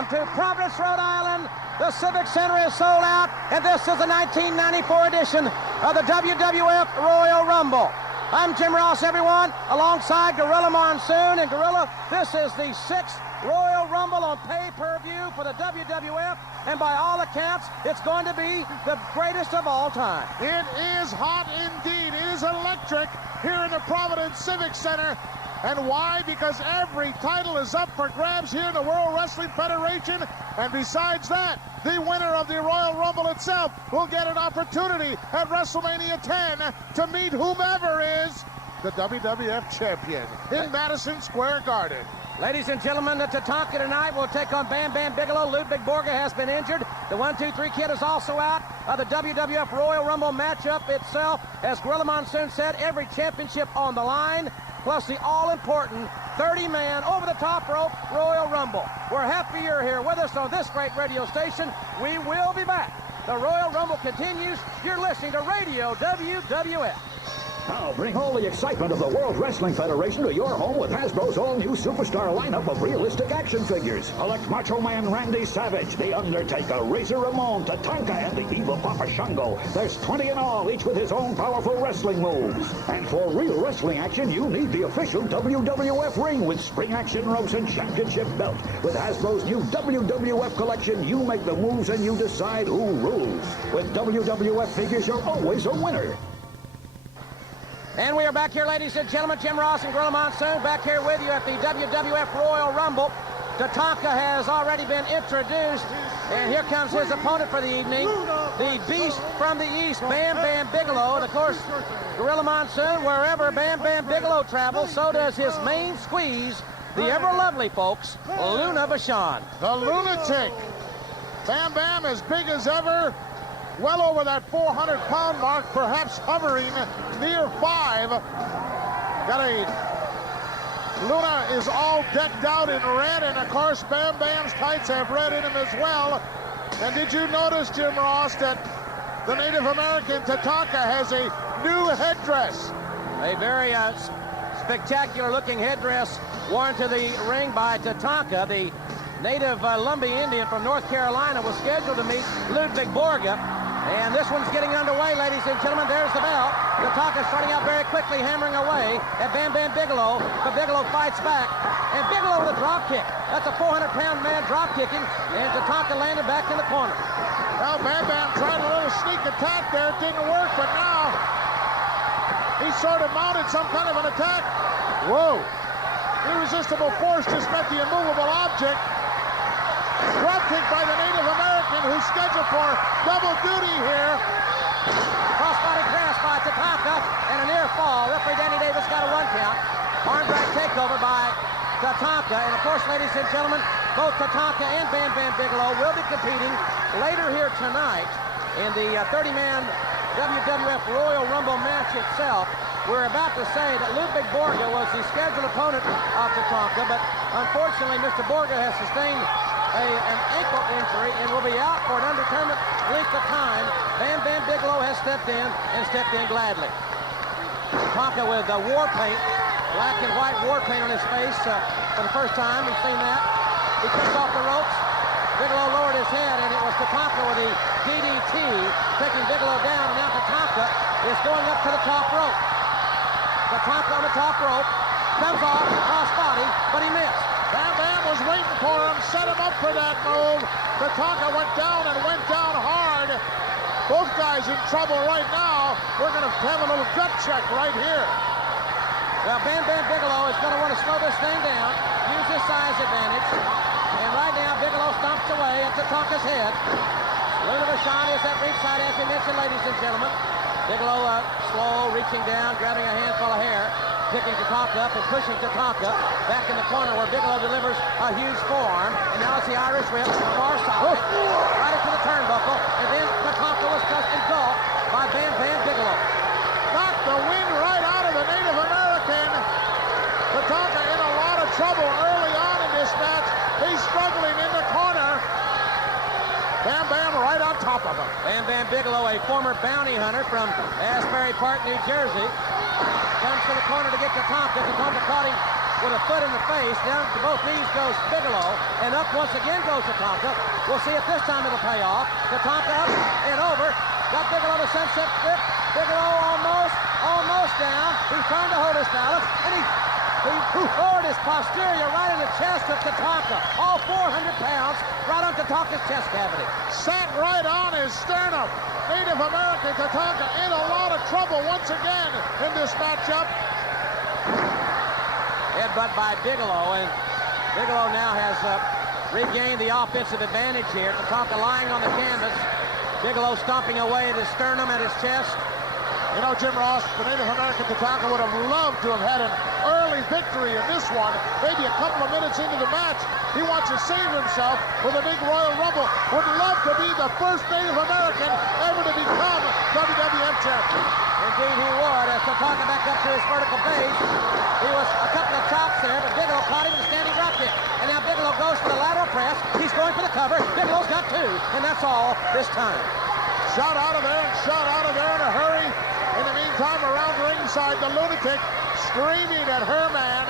Welcome to Providence, Rhode Island. The Civic Center is sold out, and this is the 1994 edition of the WWF Royal Rumble. I'm Jim Ross, everyone, alongside Gorilla Monsoon. And Gorilla, this is the 6th Royal Rumble on pay-per-view for the WWF, and by all accounts, it's going to be the greatest of all time. It is hot indeed. It is electric here in the Providence Civic Center. And why? Because every title is up for grabs here in the World Wrestling Federation. And besides that, the winner of the Royal Rumble itself will get an opportunity at WrestleMania 10 to meet whomever is the WWF champion in Madison Square Garden. Ladies and gentlemen, the Tatanka tonight will take on Bam Bam Bigelow. Ludwig Borga has been injured. The 1-2-3 Kid is also out. The WWF Royal Rumble matchup itself, as Gorilla Monsoon said, every championship on the line, plus the all-important 30-man over-the-top rope Royal Rumble. We're happy you're here with us on this great radio station. We will be back. The Royal Rumble continues. You're listening to Radio WWF. Now bring all the excitement of the World Wrestling Federation to your home with Hasbro's all-new superstar lineup of realistic action figures. Select Macho Man Randy Savage, The Undertaker, Razor Ramon, Tatanka, and the evil Papa Shango. There's 20 in all, each with his own powerful wrestling moves. And for real wrestling action, you need the official WWF ring with spring action ropes and championship belt. With Hasbro's new WWF collection, you make the moves and you decide who rules. With WWF figures, you're always a winner. And we are back here, ladies and gentlemen. Jim Ross and Gorilla Monsoon back here with you at the WWF Royal Rumble. Tatanka has already been introduced, and here comes his opponent for the evening, the Beast from the East, Bam Bam Bigelow. And, of course, Gorilla Monsoon, wherever Bam Bam Bigelow travels, so does his main squeeze, the ever-lovely, folks, Luna Vachon. The lunatic. Bam Bam as big as ever. Well over that 400-pound mark, perhaps hovering near 5. Luna is all decked out in red, and of course Bam Bam's tights have red in them as well. And did you notice, Jim Ross, that the Native American Tatanka has a new headdress? A very spectacular-looking headdress worn to the ring by Tatanka. The native Lumbee Indian from North Carolina was scheduled to meet Ludwig Borga. And this one's getting underway, ladies and gentlemen. There's the bell. Tatanka starting out very quickly, hammering away at Bam Bam Bigelow. But Bigelow fights back. And Bigelow with a drop kick. That's a 400-pound man drop kicking. And Tatanka landed back in the corner. Well, Bam Bam tried a little sneak attack there. It didn't work, but now he sort of mounted some kind of an attack. Whoa. Irresistible force just met the immovable object. Drop kick by the Native American, who's scheduled for double duty here. Crossbody press by Tatanka, and a near fall. Referee Danny Davis got a 1 count. Arm drag takeover by Tatanka. And of course, ladies and gentlemen, both Tatanka and Bam Bam Bigelow will be competing later here tonight in the 30-man WWF Royal Rumble match itself. We're about to say that Ludwig Borga was the scheduled opponent of Tatanka, but unfortunately, Mr. Borga has sustained an ankle injury and will be out for an undetermined length of time. Bam Bam Bigelow has stepped in gladly. Tatanka with war paint, black and white war paint on his face for the first time. We've seen that. He cuts off the ropes. Bigelow lowered his head, and it was Tatanka with the DDT taking Bigelow down, and now Tatanka is going up to the top rope. Tatanka on the top rope, comes off the cross body, but he missed. Bam Bam was waiting for him, set him up for that move. Tatanka went down and went down hard. Both guys in trouble right now. We're going to have a little gut check right here. Well, Bam Bam Bigelow is going to want to slow this thing down, use his size advantage. And right now, Bigelow stomps away at Tatanka's head. Luna Vachon is at ringside, as we mentioned, ladies and gentlemen. Bigelow slow, reaching down, grabbing a handful of hair, picking Tatanka up and pushing Tatanka back in the corner where Bigelow delivers a huge forearm. And now it's the Irish whip, far side, right into the turnbuckle. And then Tatanka was just engulfed by Bam Bam Bigelow. Knocked the wind right out of the Native American. Tatanka in a lot of trouble early on in this match. He's struggling in the corner. Bam Bam right on top of him. Bam Bam Bigelow, a former bounty hunter from Asbury Park, New Jersey, comes to the corner to get Tatanka. Tatanka caught him with a foot in the face. Down to both knees goes Bigelow, and up once again goes Tatanka. We'll see if this time it'll pay off. Tatanka up and over. Got Bigelow to sunset flip. Bigelow almost down. He's trying to hold his balance, and he lowered his posterior right in the chest of Tatanka. All 400 pounds right on Tatanka's chest cavity. Sat right on his sternum. Native American Tatanka in a lot of trouble once again in this matchup. Headbutt by Bigelow, and Bigelow now has regained the offensive advantage here. Tatanka lying on the canvas. Bigelow stomping away at his sternum, at his chest. You know, Jim Ross, the Native American Tatanka would have loved to have had an early victory in this one, maybe a couple of minutes into the match. He wants to save himself with a big Royal Rumble. Would love to be the first Native American ever to become WWF champion. Indeed he would, as Tatanka back up to his vertical base. He was a couple of chops there, but Bigelow caught him with a standing drop kick. And now Bigelow goes for the lateral press. He's going for the cover. Bigelow's got two, and that's all this time. Shot out of there and shot out of there in a hurry. In the meantime, around ringside, the lunatic screaming at her man.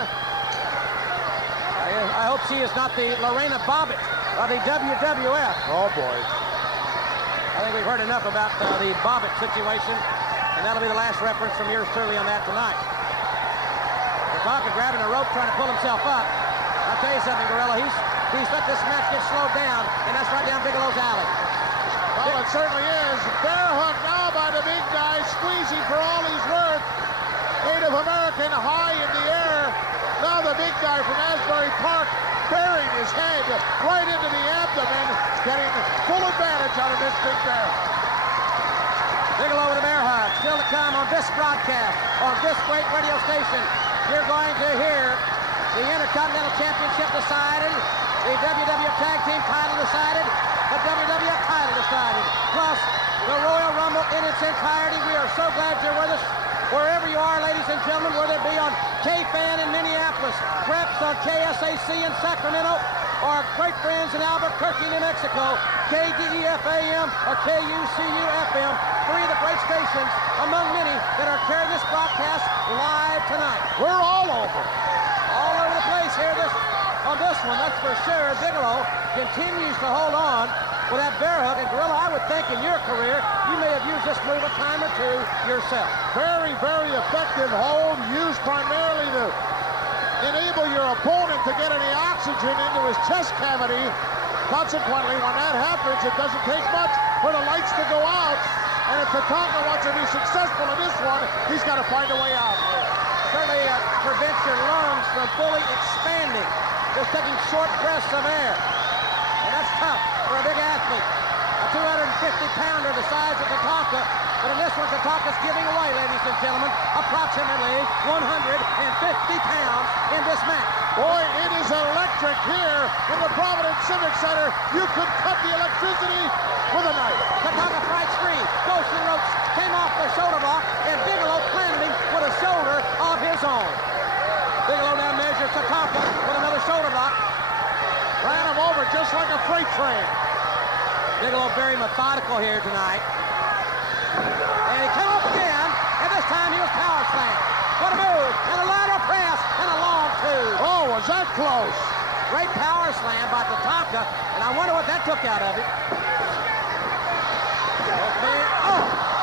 I hope she is not the Lorena Bobbitt of the WWF. Oh, boy. I think we've heard enough about the Bobbitt situation, and that'll be the last reference from yours truly on that tonight. Tatanka grabbing a rope, trying to pull himself up. I'll tell you something, Gorilla. He's let this match get slowed down, and that's right down Bigelow's alley. Well, it certainly is. Bear hug now by the big guy, squeezing for all he's worth. Native American high in the air. Now the big guy from Asbury Park burying his head right into the abdomen, getting full advantage out of this big bear. Bigelow with a bear hug. Still to come on this broadcast, on this great radio station. You're going to hear the Intercontinental Championship decided, the WWF Tag Team title decided, the WWF title decided, plus the Royal Rumble in its entirety. We are so glad you're with us. Wherever you are, ladies and gentlemen, whether it be on K-Fan in Minneapolis, perhaps on KSAC in Sacramento, or great friends in Albuquerque, New Mexico, KDEF-AM or KUCU-FM, three of the great stations among many that are carrying this broadcast live tonight. We're all over. All over the place here on this one, that's for sure. Bigelow continues to hold on with that bear hug. And Gorilla, I would think in your career, you may have used this move a time or two yourself. Very, very effective hold, used primarily to enable your opponent to get any oxygen into his chest cavity. Consequently, when that happens, it doesn't take much for the lights to go out. And if Tatanka wants to be successful in this one, he's got to find a way out. Certainly prevents your lungs from fully expanding, just taking short breaths of air. And that's tough for a big athlete. A 250-pounder the size of Tatanka. But in this one, Tatanka's giving away, ladies and gentlemen, approximately 150 pounds in this match. Boy, it is electric here in the Providence Civic Center. You could cut the electricity with a knife. Tatanka fights free, goes to the ropes, came off the shoulder block, and Bigelow planted him with a shoulder of his own. Bigelow now measures Tatanka with another shoulder block. Ran him over just like a freight train. Bigelow very methodical here tonight. And he came up again, and this time he was power slammed. What a move, and a lateral press, and a long two. Oh, was that close? Great power slam by Tatanka, and I wonder what that took out of it.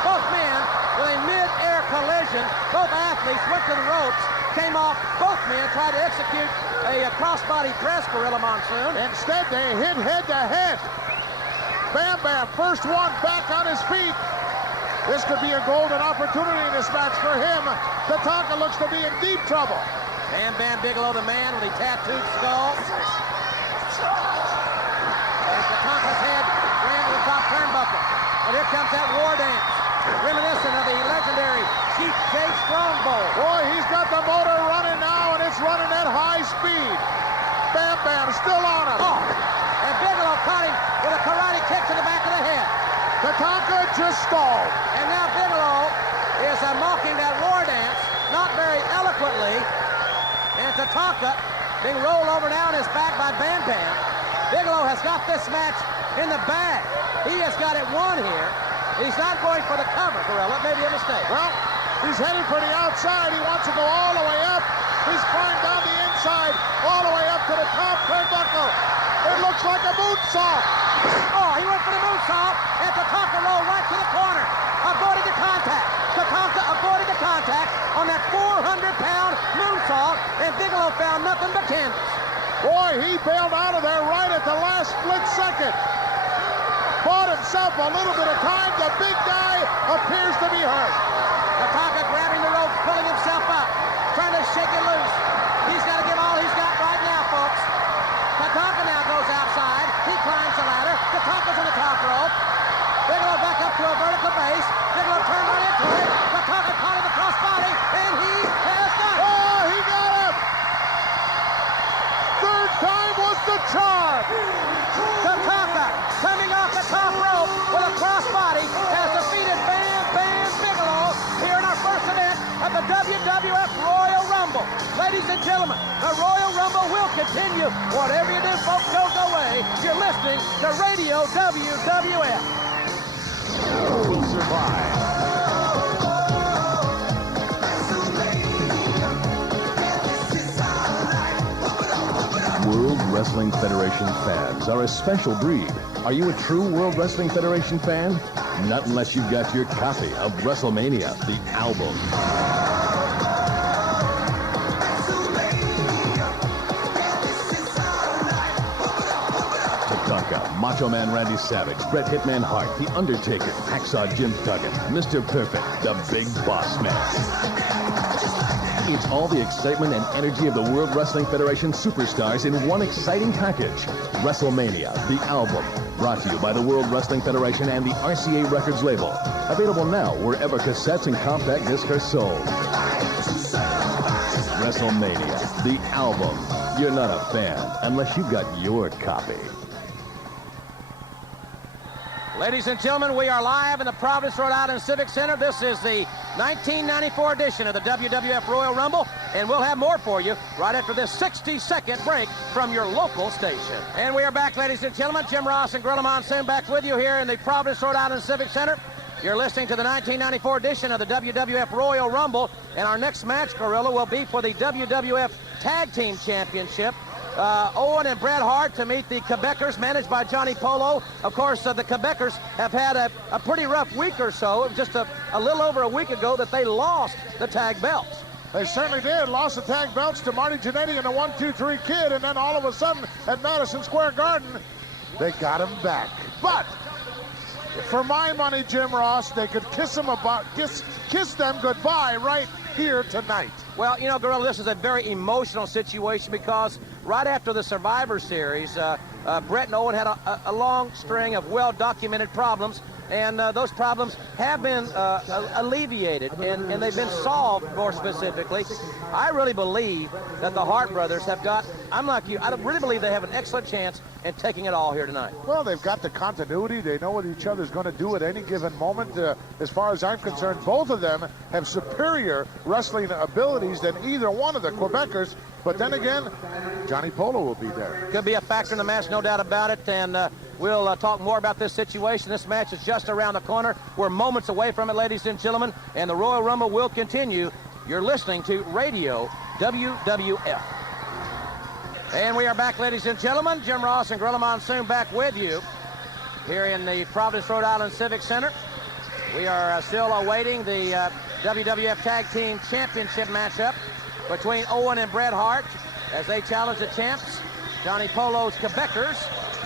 Both men with a mid-air collision. Both athletes went to the ropes, came off. Both men tried to execute a crossbody press, Gorilla Monsoon. Instead, they hit head-to-head. Bam Bam, first one back on his feet. This could be a golden opportunity in this match for him. Tatanka looks to be in deep trouble. Bam Bam Bigelow, the man with a tattooed skull. And Tatanka's head ran to the top turnbuckle. But here comes that war dance, reminiscent of the legendary Chief J. Strongbow. Boy, he's got the motor running now, and it's running at high speed. Bam Bam still on him. Oh, and Bigelow caught him with a karate kick to the back of the head. Tatanka just stalled. And now Bigelow is mocking that war dance, not very eloquently. And Tatanka being rolled over now on his back by Bam Bam. Bigelow has got this match in the bag. He has got it won here. He's not going for the cover, Gorilla. Maybe a mistake. Well, he's headed for the outside. He wants to go all the way up. He's climbed down the outside, all the way up to the top turnbuckle. It looks like a moonsault. Oh, he went for the moonsault, and Tatanka rolled right to the corner. Avoided the contact. Tatanka avoided the contact on that 400-pound moonsault, and Bigelow found nothing but canvas. Boy, he bailed out of there right at the last split second. Bought himself a little bit of time. The big guy appears to be hurt. Tatanka grabbing the rope, pulling himself up, trying to shake it loose. He's got to give all he's got right now, folks. Tatanka now goes outside. He climbs the ladder. Tatanka's on the top rope. Bigelow back up to a vertical base. Bigelow turned right into it. Tatanka caught in the crossbody, and he has got it. Oh, he got him! Third time was the charm. Tatanka, coming off the top rope with a crossbody, has defeated Bam Bam Bigelow here in our first event of the WWF Royal Rumble. Ladies and gentlemen, the Royal Rumble will continue. Whatever you do, folks, don't go away. You're listening to Radio WWF. Will survive. World Wrestling Federation fans are a special breed. Are you a true World Wrestling Federation fan? Not unless you've got your copy of WrestleMania, the album. Tatanka, Macho Man Randy Savage, Bret Hitman Hart, The Undertaker, Hacksaw Jim Duggan, Mr. Perfect, the Big Boss Man. It's all the excitement and energy of the World Wrestling Federation superstars in one exciting package. WrestleMania, the album. Brought to you by the World Wrestling Federation and the RCA Records label. Available now wherever cassettes and compact discs are sold. WrestleMania, the album. You're not a fan unless you've got your copy. Ladies and gentlemen, we are live in the Providence, Rhode Island Civic Center. This is the 1994 edition of the WWF Royal Rumble, and we'll have more for you right after this 60-second break from your local station. And we are back, ladies and gentlemen. Jim Ross and Gorilla Monsoon back with you here in the Providence, Rhode Island Civic Center. You're listening to the 1994 edition of the WWF Royal Rumble, and our next match, Gorilla, will be for the WWF Tag Team Championship. Owen and Bret Hart to meet the Quebecers, managed by Johnny Polo. Of course, the Quebecers have had a pretty rough week or so. It was just a little over a week ago that they lost the tag belts. They certainly did. Lost the tag belts to Marty Jannetty and the 1-2-3 Kid, and then all of a sudden at Madison Square Garden, they got him back. But for my money, Jim Ross, they could kiss them goodbye right here tonight. Well, you know, Gorilla, this is a very emotional situation because right after the Survivor Series, Bret and Owen had a long string of well-documented problems, and those problems have been alleviated, and they've been solved more specifically. I really believe that the Hart brothers have got, I'm like you, I really believe they have an excellent chance in taking it all here tonight. Well, they've got the continuity. They know what each other's going to do at any given moment. As far as I'm concerned, both of them have superior wrestling abilities than either one of the Quebecers. But then again, Johnny Polo will be there. Could be a factor in the match, no doubt about it. And we'll talk more about this situation. This match is just around the corner. We're moments away from it, ladies and gentlemen. And the Royal Rumble will continue. You're listening to Radio WWF. And we are back, ladies and gentlemen. Jim Ross and Gorilla Monsoon back with you here in the Providence, Rhode Island Civic Center. We are still awaiting the WWF Tag Team Championship matchup between Owen and Bret Hart as they challenge the champs, Johnny Polo's Quebecers,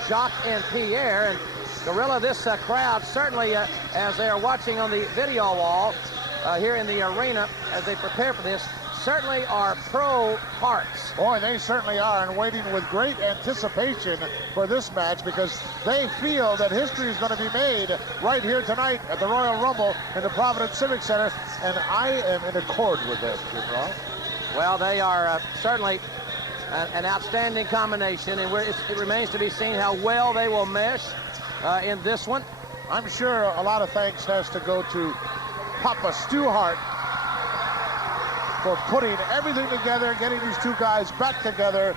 Jacques and Pierre. And Gorilla, this crowd certainly, as they are watching on the video wall here in the arena as they prepare for this, certainly are pro-Harts. Boy, they certainly are, and waiting with great anticipation for this match because they feel that history is going to be made right here tonight at the Royal Rumble in the Providence Civic Center, and I am in accord with this, Jim Ross. Well, they are certainly an outstanding combination, and it remains to be seen how well they will mesh in this one. I'm sure a lot of thanks has to go to Papa Stu Hart for putting everything together, getting these two guys back together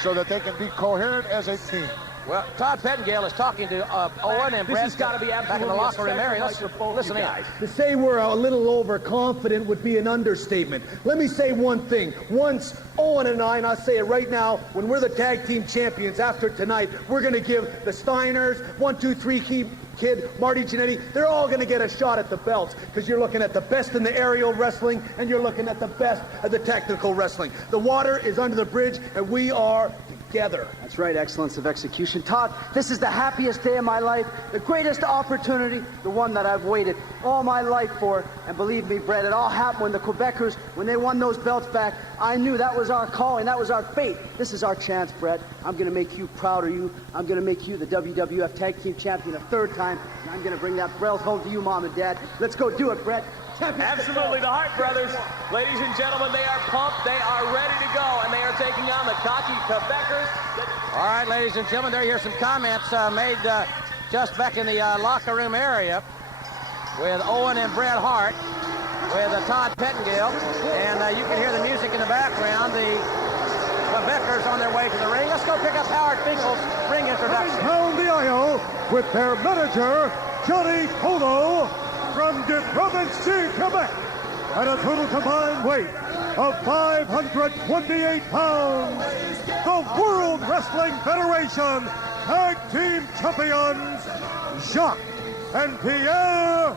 so that they can be coherent as a team. Well, Todd Pettengill is talking to Owen and Brett. This has got to be back in the absolutely locker room area. Let's listen in. To say we're a little overconfident would be an understatement. Let me say one thing. Once Owen and I'll say it right now, when we're the tag team champions after tonight, we're going to give the Steiners, 1, 2, 3 Kid, Marty Jannetty, they're all going to get a shot at the belts because you're looking at the best in the aerial wrestling and you're looking at the best of the technical wrestling. The water is under the bridge and we are together. That's right, excellence of execution. Todd, this is the happiest day of my life, the greatest opportunity, the one that I've waited all my life for. And believe me, Brett, it all happened when the Quebecers, when they won those belts back. I knew that was our calling, that was our fate. This is our chance, Brett. I'm going to make you proud of you. I'm going to make you the WWF Tag Team Champion a third time. And I'm going to bring that belt home to you, Mom and Dad. Let's go do it, Brett. Absolutely, the Hart brothers. Ladies and gentlemen, they are pumped. They are ready to go, and they are taking on the cocky Quebecers. All right, ladies and gentlemen, there you hear some comments made just back in the locker room area with Owen and Bret Hart, with Todd Pettengill, and you can hear the music in the background. The Quebecers on their way to the ring. Let's go pick up Howard Finkel's ring introduction. Down the aisle with their manager, Johnny Polo, from the province of Quebec, at a total combined weight of 528 pounds, the World Wrestling Federation Tag Team Champions, Jacques and Pierre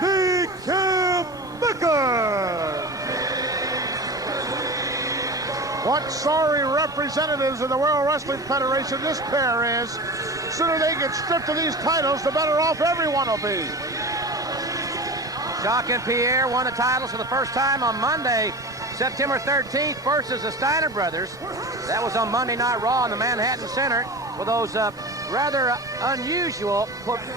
the Quebecers. What sorry representatives of the World Wrestling Federation this pair is. The sooner they get stripped of these titles, the better off everyone will be. Jacques and Pierre won the titles for the first time on Monday, September 13th, versus the Steiner brothers. That was on Monday Night Raw in the Manhattan Center with those rather unusual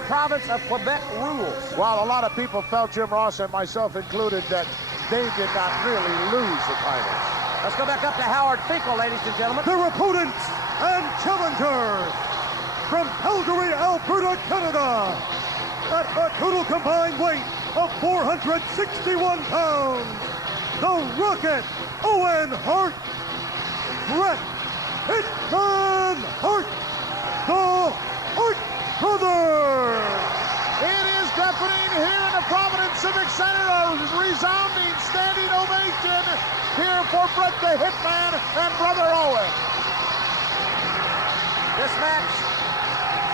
province of Quebec rules. While a lot of people felt, Jim Ross and myself included, that they did not really lose the titles. Let's go back up to Howard Finkel, ladies and gentlemen. Their opponents and challengers from Calgary, Alberta, Canada, at a total combined weight of 461 pounds, the Rocket Owen Hart, Bret Hitman Hart, the Hart Brothers. It is deafening here in the Providence Civic Center. A resounding standing ovation here for Bret the Hitman and Brother Owen. This match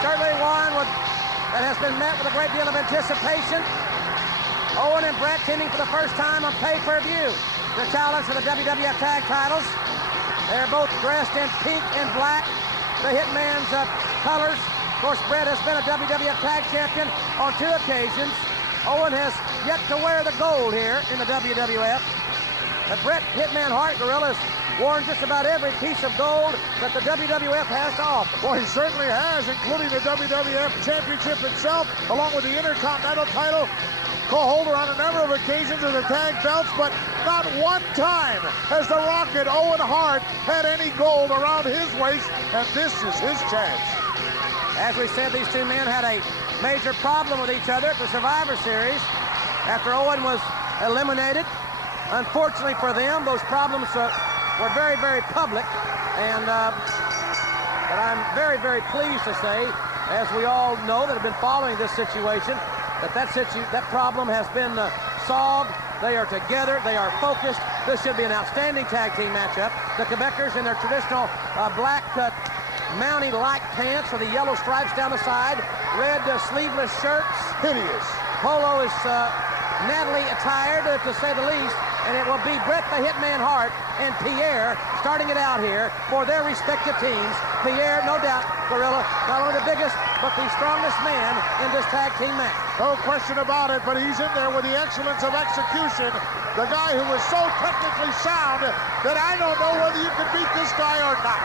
certainly one that has been met with a great deal of anticipation. Owen and Bret teaming for the first time on pay-per-view. The challenge for the WWF tag titles. They're both dressed in pink and black, the Hitman's colors. Of course, Bret has been a WWF tag champion on 2 occasions. Owen has yet to wear the gold here in the WWF. But Bret Hitman Hart, Gorilla, has worn just about every piece of gold that the WWF has to offer. Well, he certainly has, including the WWF Championship itself, along with the Intercontinental title, co-holder on a number of occasions of the tag belts, but not one time has the Rocket Owen Hart had any gold around his waist, and this is his chance. As we said, these two men had a major problem with each other at the Survivor Series after Owen was eliminated. Unfortunately for them, those problems were very, very public, and but I'm very, very pleased to say, as we all know that have been following this situation, that problem has been solved. They are together. They are focused. This should be an outstanding tag team matchup. The Quebecers in their traditional black Mountie-like pants with the yellow stripes down the side, red sleeveless shirts. Hideous. Polo is Natalie attired, to say the least, and it will be Bret the Hitman Hart and Pierre starting it out here for their respective teams. Pierre, no doubt, Gorilla, not only the biggest, but the strongest man in this tag team match. No question about it, but he's in there with the excellence of execution. The guy who is so technically sound that I don't know whether you can beat this guy or not.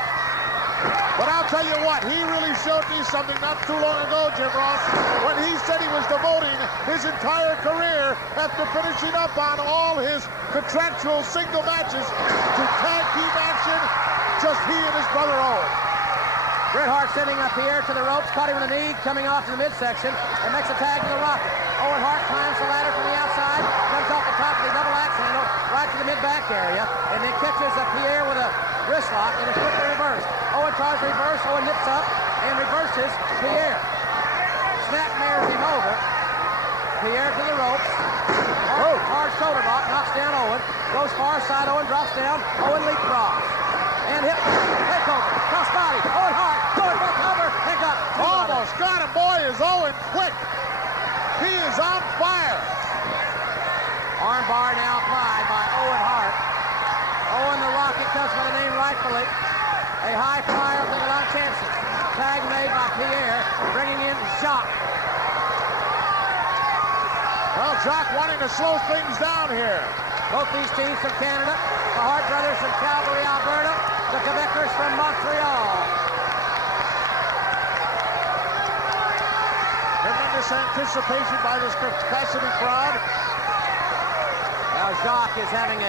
But I'll tell you what, he really showed me something not too long ago, Jim Ross, when he said he was devoting his entire career after finishing up on all his contractual single matches to tag team action, just he and his brother Owen. Bret Hart sending up Pierre to the ropes, caught him with a knee, coming off to the midsection, and makes a tag to the Rocket. Owen Hart climbs the ladder from the outside, comes off the top of the double axe handle, right to the mid-back area, and then catches Pierre with a wrist lock, and is quickly reversed. Owen tries to reverse, Owen nips up, and reverses Pierre. Snap mirrors him over. Pierre to the ropes. Hard shoulder block, knocks down Owen. Goes far side, Owen drops down. Owen leapfrogs. And hit takeover. Cross body. Owen Hart going for the cover and got almost got him. Boy, is Owen quick. He is on fire. Armbar now applied by Owen Hart. Owen the Rocket comes by the name rightfully. A high flyer with a lot of chances. Tag made by Pierre, bringing in Jacques. Well, Jacques wanting to slow things down here. Both these teams from Canada, the Hart brothers from Calgary, Alberta, the Quebecers from Montreal. Tremendous anticipation by this capacity crowd. Now Jacques is having he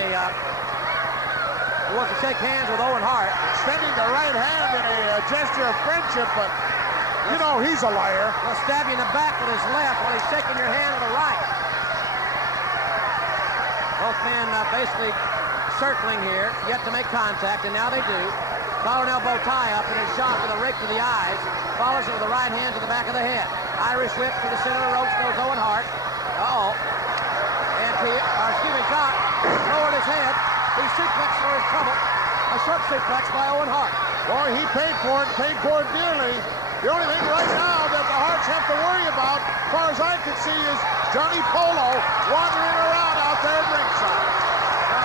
wants to shake hands with Owen Hart. Extending the right hand in a gesture of friendship, but you know he's a liar. He'll stab you in the back with his left while he's shaking your hand with the right. Both men basically circling here, yet to make contact, and now they do. Collar and elbow tie up, and a shot with a rake to the eyes. Follows it with the right hand to the back of the head. Irish whip to the center of the ropes goes Owen Hart. And Jacques lowered his head. He suplexed for his trouble. A short suplex by Owen Hart. Boy, he paid for it dearly. The only thing right now that the Harts have to worry about, as far as I can see, is Johnny Polo wandering around out there at ringside.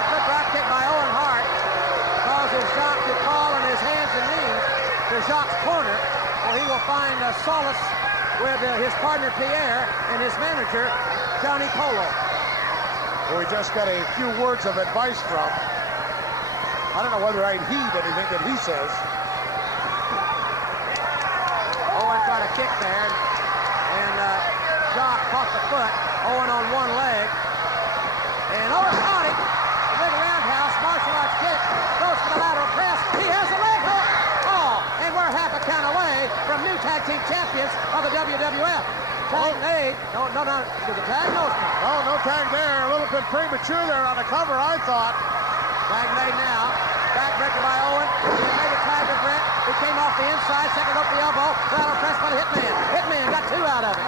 Good drop kick by Owen Hart causes Jacques to fall on his hands and knees to Jacques' corner, where he will find solace with his partner Pierre and his manager Johnny Polo. Who we just got a few words of advice from. I don't know whether I'd heed anything that he says. Owen tried a kick there, and Jacques caught the foot. Owen on one leg. And Owen caught him. Big roundhouse, martial arts kick. Goes for the lateral press. He has a leg hook. And we're half a count away from new tag team champions of the WWF. Tag made. No, did the tag? No tag there. A little bit premature there on the cover, I thought. Tag made now. Backbreaker by Owen. He made a tag with Brett. He came off the inside, second up the elbow. Lateral press by the Hitman. Hitman got two out of it.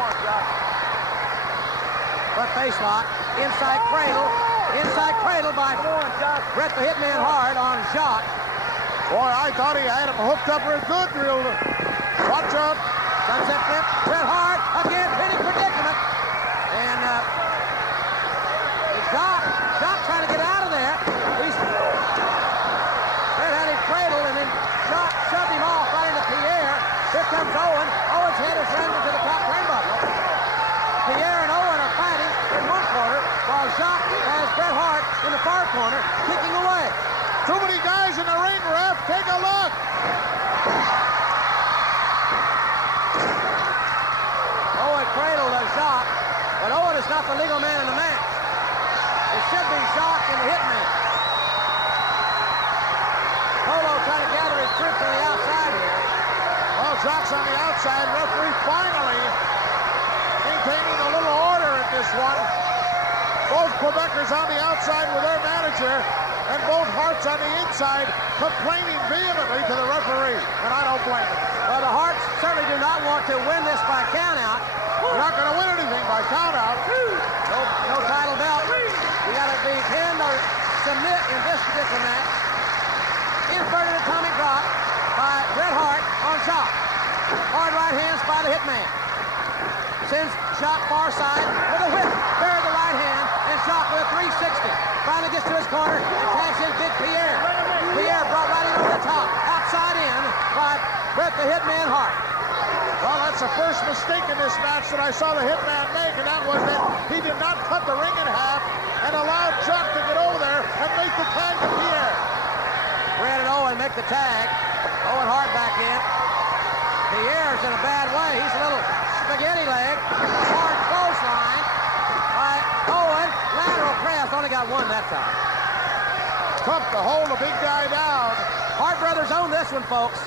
But face lock. Inside cradle. Inside cradle by Brett the Hitman Hart on Jacques. Boy, I thought he had him hooked up real good. Watch out. Sunset flip. Bret Hart again, hitting predicament. And Jacques trying to get out of there. Bret had him cradled, and then Jacques shoved him off right into Pierre. Here comes Owen. Owen's head is rammed into the top turnbuckle. Pierre and Owen are fighting in one corner, while Jacques has Bret Hart in the far corner, kicking away. Too many guys in the ring, ref. Take a look. Owen cradled Jacques, but Owen is not the legal man in the match. It should be Jacques and the Hitman. Polo trying to gather his troops on the outside here. Well, Jacques on the outside. Referee finally maintaining a little order in this one. Both Quebecers on the outside with their manager, and both Harts on the inside complaining vehemently to the referee, and I don't blame them. Well, the Harts certainly do not want to win this by countout. They're not going to win anything by countout. No title belt. You got to be pinned or submit in this particular match. Inverted atomic drop by Bret Hart on Jacques. Hard right hands by the Hitman. Sends Jacques far side with a whip. Buried the right hand, and Jacques with a 360. Finally gets to his corner and tags in Big Pierre. Pierre brought right in over the top. Outside in by Bret the Hitman Hart. Well, that's the first mistake in this match that I saw the Hitman make, and that was that he did not cut the ring in half and allowed Jacques to get over there and make the tag to Pierre. Bret and Owen make the tag. Owen Hart back in. Pierre's in a bad way. He's a little spaghetti leg. Hard clothesline by Owen. Lateral press. Only got one that time. Tough to hold a big guy down. Hart brothers own this one, folks.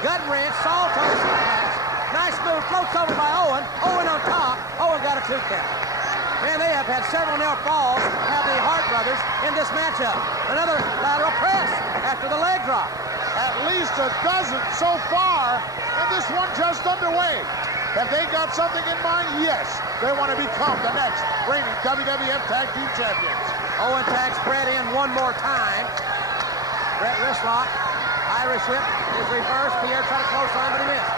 Gut wrench, salt on the suplex. Nice move, floats over by Owen. Owen on top. Owen got a 2 count. Man, they have had several near falls, have the Hart brothers in this matchup. Another lateral press after the leg drop. At least a dozen so far, and this one just underway. Have they got something in mind? Yes. They want to become the next reigning WWF Tag Team Champions. Owen tags Brett in one more time. Brett wristlock. Irish whip is reversed. Pierre tried to close line, but he missed.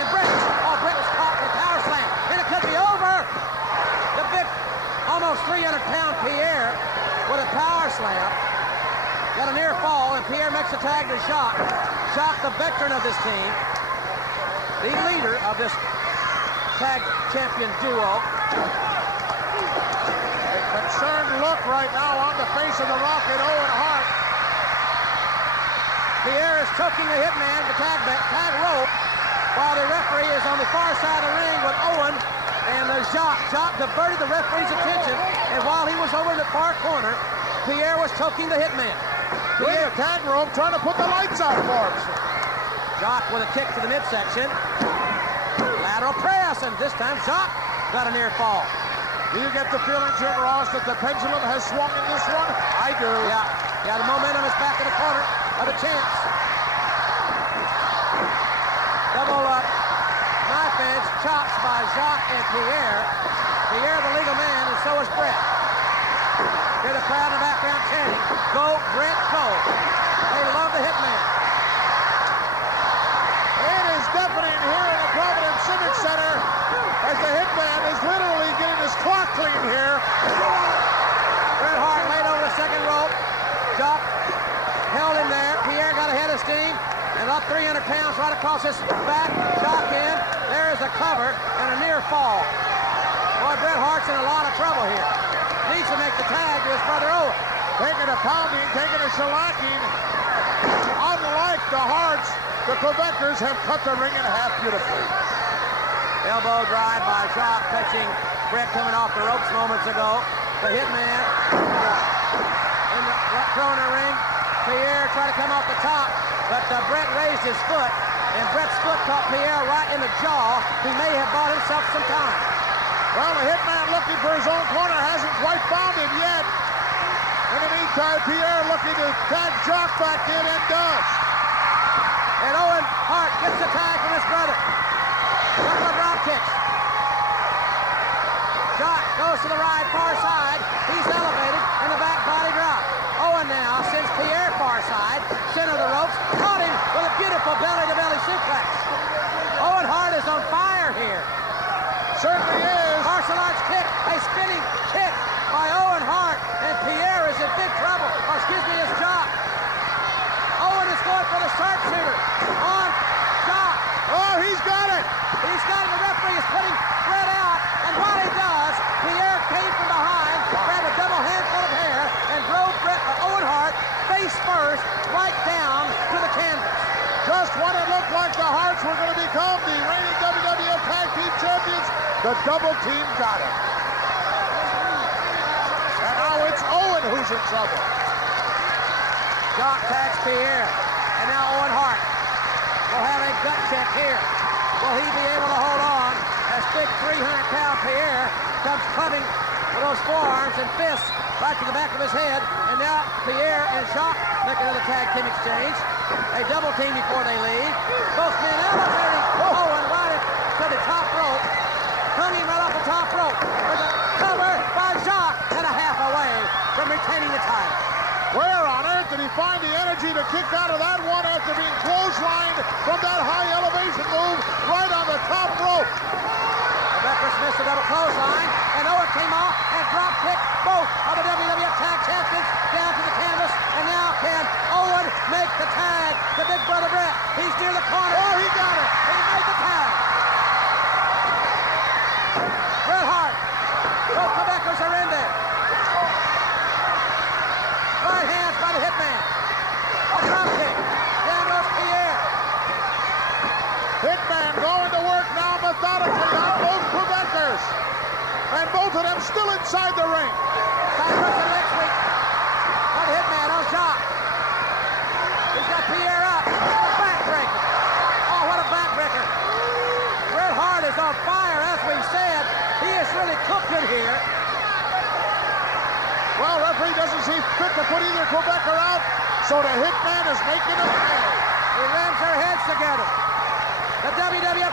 And Brett was caught with a power slam. And it could be over. The big, almost 300-pound Pierre with a power slam. Got a near fall, and Pierre makes a tag to Jacques. Jacques, the veteran of this team. The leader of this tag champion duo. A concerned look right now on the face of the Rocket, Owen Hart. Pierre is choking the hitman, the tag rope, while the referee is on the far side of the ring with Owen and Jacques. Jacques diverted the referee's attention, and while he was over in the far corner, Pierre was choking the hitman. Pierre, tag rope, trying to put the lights out for him. Jacques with a kick to the midsection. Lateral press, and this time Jacques got a near fall. Do you get the feeling, Jim Ross, that the pendulum has swung in this one? I do. Yeah, the momentum is back in the corner of the champs. Double knife edge chops by Jacques and Pierre. Pierre, the legal man, and so is Brett. Hear the crowd in the background chanting, "Go, Brett, go." They love the hitman. It is deafening here in the Providence Civic Center as the hitman is literally getting his clock clean here. Bret Hart laid over the second rope. Jacques held him there. Pierre got a head of steam and up 300 pounds right across his back. Jacques in. There is a cover and a near fall. Boy, Bret Hart's in a lot of trouble here. Needs to make the tag to his brother Owen. Taking a pounding, taking a shellacking. Unlike the Harts, the Quebecers have cut the ring in half beautifully. Elbow drive by Jacques, touching Brett coming off the ropes moments ago. The hitman in the throwing the ring. Pierre tried to come off the top, but Brett raised his foot, and Brett's foot caught Pierre right in the jaw. He may have bought himself some time. Well, the hitman looking for his own corner hasn't quite found it yet. In the meantime, Pierre looking to tag Jacques back in and does. And Owen Hart gets the tag from his brother. Couple of drop kicks. Jacques goes to the right far side. He's elevated in the back body drop. Owen now sends Pierre far side, center of the ropes, caught him with a beautiful belly-to-belly suplex. Owen Hart is on fire here. Certainly is. Martial arts kick, a spinning kick by Owen Hart, and Pierre is in big trouble. Or excuse me, it's Jacques. Owen is going for the sharpshooter on Jacques. Oh, he's got it. He's got it. The referee is putting Brett out, and while he does, Pierre came from behind, grabbed a double handful of hair, and drove Owen Hart face first right down to the canvas. Just when it looked like the Harts were going to become the reigning WWF Tag Team Champions, the double team got it. And now it's Owen who's in trouble. Jacques tags Pierre, and now Owen Hart will have a gut check here. Will he be able to hold on as big 300-pound Pierre comes clubbing with those forearms and fists right to the back of his head? And now Pierre and Jacques make another tag team exchange. A double team before they leave. Both men elevating Owen right to the top rope. Hung him right off the top rope. With a cover by Jacques and a half away from retaining the title. Where on earth did he find the energy to kick out of that one after being clotheslined from that high elevation move right on the top rope? Quebecers missed a double clothesline, and Owen came off and drop kicked both of the WWF Tag Champions down to the canvas. And now can Owen make the tag to Big Brother Brett? He's near the corner. Oh, he got it. He made the tag. Bret Hart. Both Quebecers are in there. Right hands by the hitman. A drop kick. Down goes Pierre. Hitman going to work now methodically on both Quebecers. And both of them still inside the ring. Side person next week. By the hitman on Jacques. He's got Pierre up. Backbreaker. Oh, what a backbreaker. Bret Hart is on fire, as we said. He is really cooking here. Well, referee doesn't see fit to put either Quebecer out, so the hitman is making a play. He rams their heads together. The WWF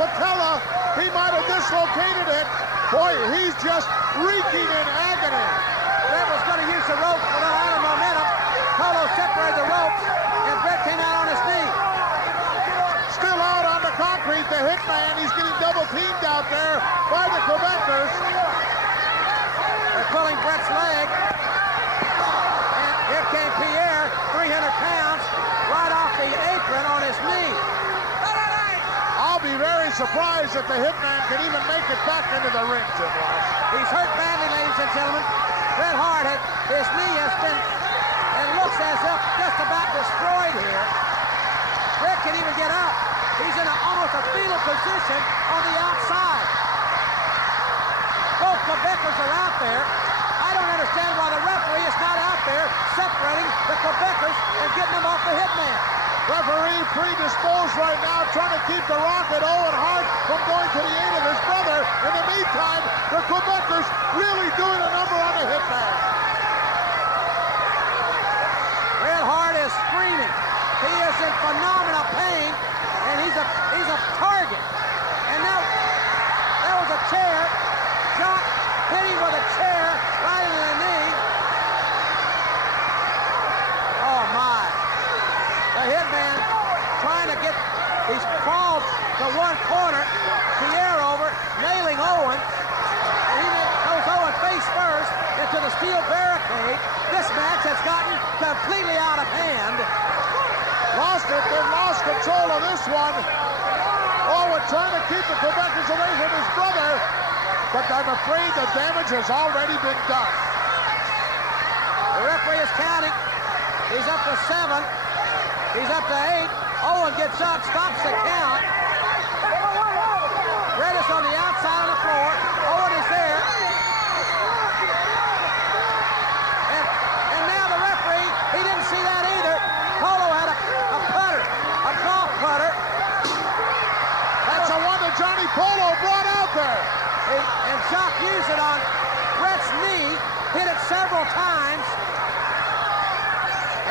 patella. He might have dislocated it. Boy, he's just reeking in agony. Brett was going to use the ropes for a little added momentum. Polo separated the ropes, and Brett came out on his knee. Still out on the concrete, the Hitman. He's getting double teamed out there by the Quebecers. They're pulling Brett's leg. And here came Pierre, 300 pounds, right off the apron on his knee. I'll be very surprised if the Hitman can even make it back into the ring, Jim Ross. He's hurt badly, ladies and gentlemen. Bret Hart, his knee has been, and looks as if just about destroyed here. Bret can even get up. He's in almost a fetal position on the outside. Both Quebecers are out there. I don't understand why the referee is not out there separating the Quebecers and getting them off the Hitman. Referee predisposed right now, trying to keep the Rocket Owen Hart from going to the aid of his brother. In the meantime, the Quebecers really doing a number on the Hitman. Bret Hart is screaming. He is in phenomenal pain, and he's a target. And now that was a chair. Jock hit him with a chair right in the knee. Oh my! The Hitman trying to get. He's crawled to one corner. Pierre over, nailing Owen. And he goes Owen face first into the steel barricade. This match has gotten completely out of hand. They've lost control of this one. Owen trying to keep the Quebecers away from his brother, but I'm afraid the damage has already been done. The referee is counting. He's up to 7. He's up to 8. Owen gets up, stops the count. Bret is on the outside of the floor. Owen is there. And now the referee, he didn't see that either. Polo had a putter, a golf putter. That's the one that Johnny Polo brought out there. And Jock used it on Bret's knee, hit it several times.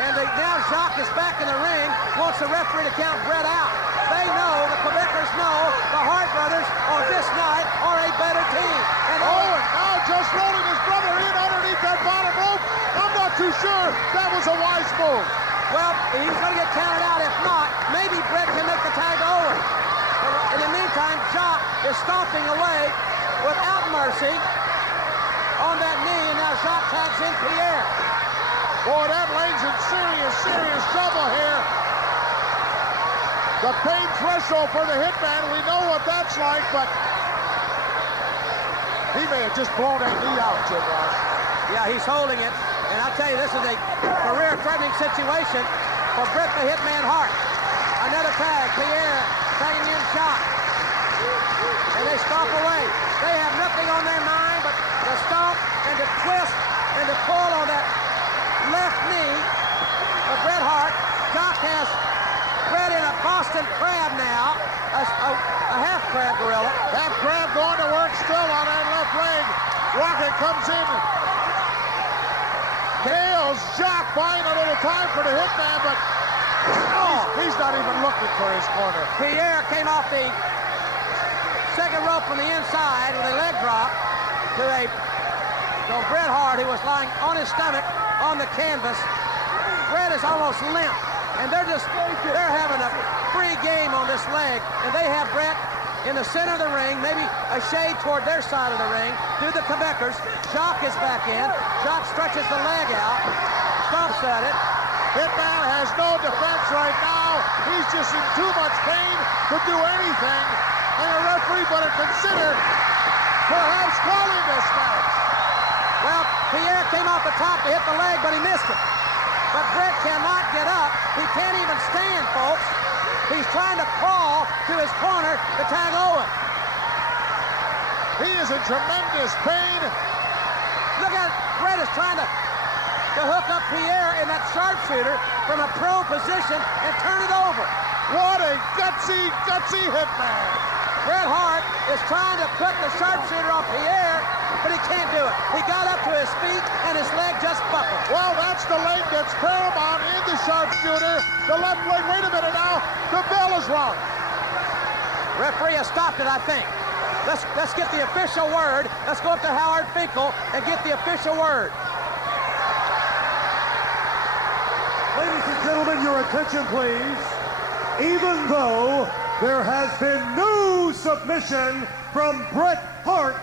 And now Jock is back in the ring, wants the referee to count Bret out. They know, the Quebecers know, the Hart brothers on this night are a better team. And Owen now just rolling his brother in underneath that bottom rope. I'm not too sure that was a wise move. Well, he's going to get counted out. If not, maybe Bret can make the tag to Owen. In the meantime, Jock is stomping away without mercy on that knee, and now Jock tags in Pierre. Boy, that lane's in serious trouble here. The pain threshold for the Hitman, we know what that's like, but he may have just blown that knee out, Jim Ross. Yeah, he's holding it, and I'll tell you, this is a career-threatening situation for Bret the Hitman Hart. Another tag, Pierre tagging in Jock. And they stomp away. They have nothing on their mind but to stomp and to twist and to pull on that left knee of Bret Hart. Jock has Bret in a Boston Crab now, a half crab gorilla. Half crab going to work still on that left leg. Rocket comes in. Nails Jock, buying a little time for the Hitman, but he's not even looking for his corner. Pierre came off the second rope from the inside with a leg drop to Bret Hart, who was lying on his stomach on the canvas. Bret is almost limp, and they're having a free game on this leg, and they have Bret in the center of the ring, maybe a shade toward their side of the ring, through the Quebecers. Jock is back in. Jock stretches the leg out, stomps at it. Hitman has no defense right now. He's just in too much pain to do anything. And a referee better consider perhaps calling this match. Well, Pierre came off the top to hit the leg, but he missed it. But Bret cannot get up. He can't even stand, folks. He's trying to crawl to his corner to tag Owen. He is in tremendous pain. Look at Bret is trying to hook up Pierre in that sharpshooter from a prone position and turn it over. What a gutsy Hitman. Bret Hart is trying to put the sharpshooter on Pierre, but he can't do it. He got up to his feet, and his leg just buckled. Well, that's the leg that's paramount in the sharpshooter. The left leg, wait a minute now, the bell is rung. Referee has stopped it, I think. Let's get the official word. Let's go up to Howard Finkel and get the official word. Ladies and gentlemen, your attention, please. Even though there has been no submission from Bret Hart,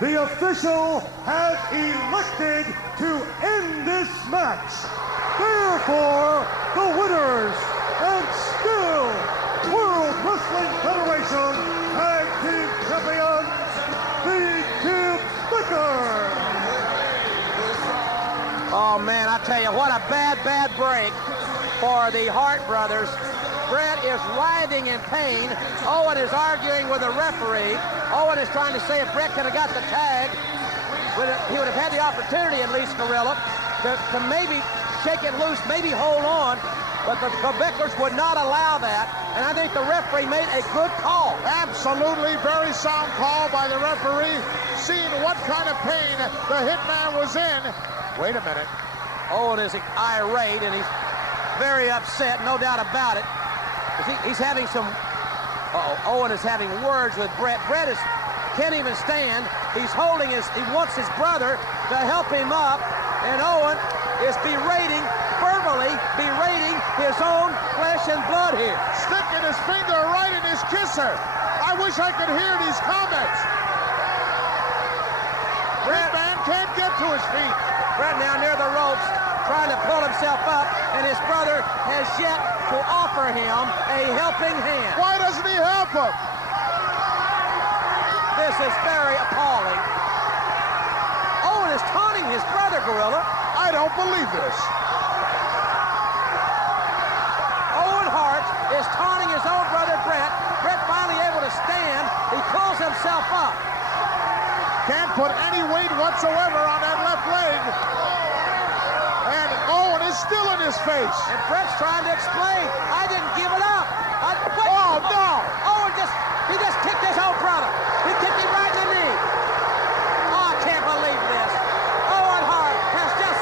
the official has elected to end this match. Therefore, the winners and still World Wrestling Federation Tag Team Champions, the Quebecers. Oh, man, I tell you, what a bad break for the Hart brothers. Bret is writhing in pain. Owen is arguing with the referee. Owen is trying to say if Bret could have got the tag, he would have had the opportunity, at least, Gorilla, to maybe shake it loose, maybe hold on. But the Quebecers would not allow that, and I think the referee made a good call. Absolutely, very sound call by the referee, seeing what kind of pain the Hitman was in. Wait a minute. Owen is irate, and he's very upset, no doubt about it. He's having some... Owen is having words with Bret. Bret can't even stand. He wants his brother to help him up, and Owen is verbally berating his own flesh and blood here. Sticking his finger right in his kisser. I wish I could hear these comments. Hitman can't get to his feet. Bret now near the ropes, trying to pull himself up, and his brother has yet to offer him a helping hand. Why doesn't he help him? This is very appalling. Owen is taunting his brother, Gorilla. I don't believe this. Owen Hart is taunting his own brother, Bret. Bret finally able to stand. He pulls himself up. Can't put any weight whatsoever on that left leg. And Owen is still in his face. And Bret's trying to explain. I didn't give it up. Oh, no. Owen just kicked his own brother. He kicked him right in the knee. Oh, I can't believe this. Owen Hart has just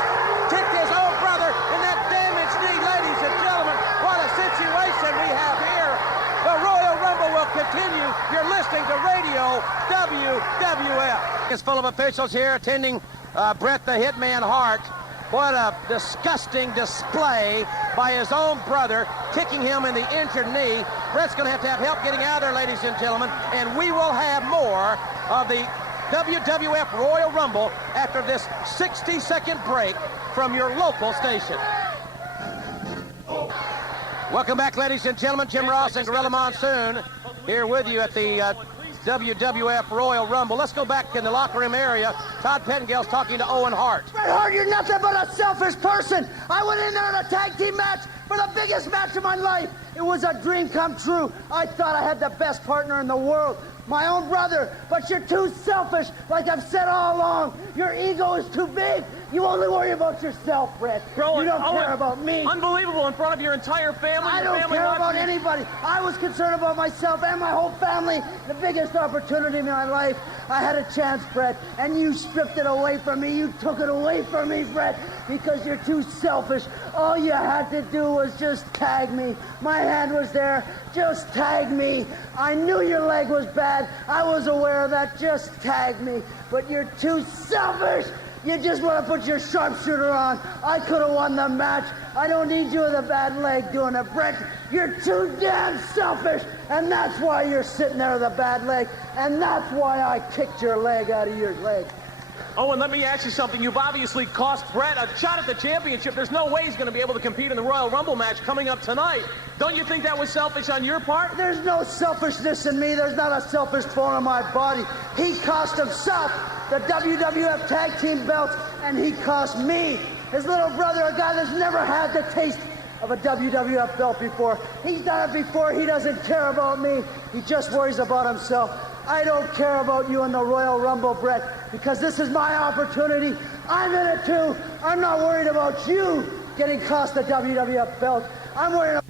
kicked his own brother in that damaged knee. Ladies and gentlemen, what a situation we have here. The Royal Rumble will continue. You're listening to Radio WWF. It's full of officials here attending Bret the Hitman Hart. What a disgusting display by his own brother, kicking him in the injured knee. Bret's going to have help getting out of there, ladies and gentlemen, and we will have more of the WWF Royal Rumble after this 60-second break from your local station. Welcome back, ladies and gentlemen. Jim Ross and Gorilla Monsoon here with you at the WWF Royal Rumble. Let's go back in the locker room area. Todd Pettingill's talking to Owen Hart. Bret Hart, you're nothing but a selfish person. I went in there in a tag team match for the biggest match of my life. It was a dream come true. I thought I had the best partner in the world, my own brother, but you're too selfish, like I've said all along. Your ego is too big. You only worry about yourself, Bret. Bro, you don't care about me. Unbelievable, in front of your entire family. I don't care about anybody. I was concerned about myself and my whole family. The biggest opportunity in my life. I had a chance, Bret, and you stripped it away from me. You took it away from me, Bret, because you're too selfish. All you had to do was just tag me. My hand was there. Just tag me. I knew your leg was bad. I was aware of that. Just tag me. But you're too selfish. You just want to put your sharpshooter on. I could have won the match. I don't need you with a bad leg doing it, Bret. You're too damn selfish, and that's why you're sitting there with a bad leg, and that's why I kicked your leg out of your leg. Owen, let me ask you something. You've obviously cost Bret a shot at the championship. There's no way he's going to be able to compete in the Royal Rumble match coming up tonight. Don't you think that was selfish on your part? There's no selfishness in me. There's not a selfish bone in my body. He cost himself the WWF Tag Team belts, and he cost me, his little brother, a guy that's never had the taste of a WWF belt before. He's done it before. He doesn't care about me. He just worries about himself. I don't care about you in the Royal Rumble, Bret, because this is my opportunity. I'm in it too. I'm not worried about you getting cost the WWF belt. I'm worried about